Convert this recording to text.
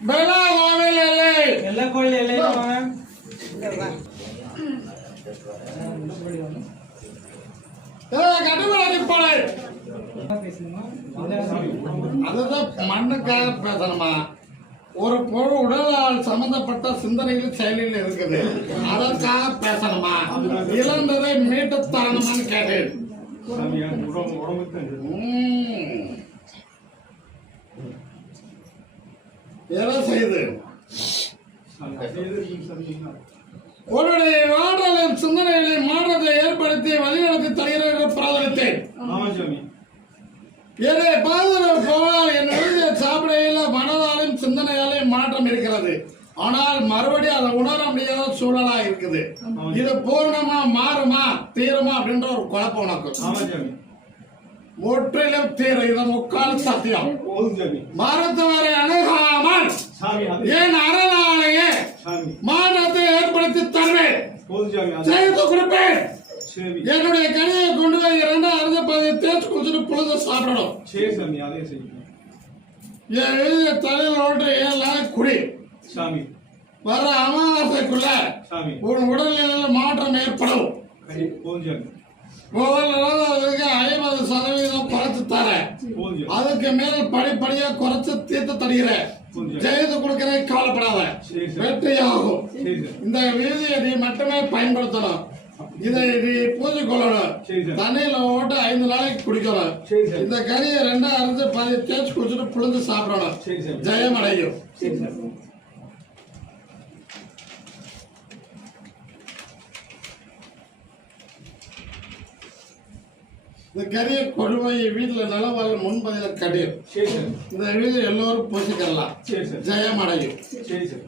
எல்லா கோயில் எல்லையும் வாங்க கட்டுவிலகி போலை பேசணுமா அதுதான் மண்ணுக்காக பேசணுமா ஒரு பொருள் உடலால் சம்பந்தப்பட்ட சிந்தனைகள் செயலில் இருக்குது அதற்காக பேசணுமா இழந்ததை மீட்டு தரணுமான்னு கேட்டேன் எதை செய்து? உன்னுடைய ஆடலின் சிந்தனைகளை மாற்றத்தை ஏற்படுத்தி வழிநடத்தி தருகிற பிராதனத்தேன் ஆமா சாமி என்னை பாதுகாப்பு போனால் என் எழுதிய சாப்பிடையில் மனதாலும் சிந்தனையாலும் மாற்றம் இருக்கிறது. ஆனால் மறுபடியும் அதை உணர முடியாத சூழலா இருக்குது. இது பூர்ணமா மாறுமா தீருமா அப்படின்ற ஒரு குழப்பம் உனக்கு. முற்றிலும் தீரும் இது முக்கால் சத்தியம் மருத்துவரை அணுகாமல் என் அரணாலேயே மாற்றத்தை ஏற்படுத்தி தருவேன். செய்து கொடுப்பேன். என்னுடைய கனியை கொண்டு போய் இரண்டாம் அறுந்த பாதையை தேய்ச்சி குடிச்சிட்டு புழுத சாப்பிடணும். சரி சாமி அதே செய்யும் என் எழுதிய தலையில் ஏழு நாள் குடி. சாமி. வர அமாவாசைக்குள்ள உன் உடல்நிலையில் மாற்றம் ஏற்படும். முதல்ல அதுக்கு ஐம்பது சதவீதம் குறைச்சு தரேன் போதும் சாமி அதுக்கு மேல் படிப்படியா குறைச்சு தீர்த்து தருகிறேன் கொஞ்சம். செய்து கொடுக்கிறேன் கவலைப்படாத. வெற்றியாகும். இந்த வீதியை நீ மட்டுமே பயன்படுத்தணும். இதை நீ பூஜை கொள்ளணும். தண்ணியில ஓட்டு ஐந்து நாளைக்கு குடிக்கணும். இந்த கறியை ரெண்டா அறுத்து பாதி தேய்ச்சி குடிச்சிட்டு புழிஞ்சு சாப்பிடணும். ஜெயம் அடையும் இந்த கறியை கொண்டு போய் வீட்டில் நிலவாழ் முன்பதில கடியும் சரி சார். இந்த வீடு எல்லோரும் பூசிக்கலாம் சரி சார். ஜெயம் அடையும் சரி சார்.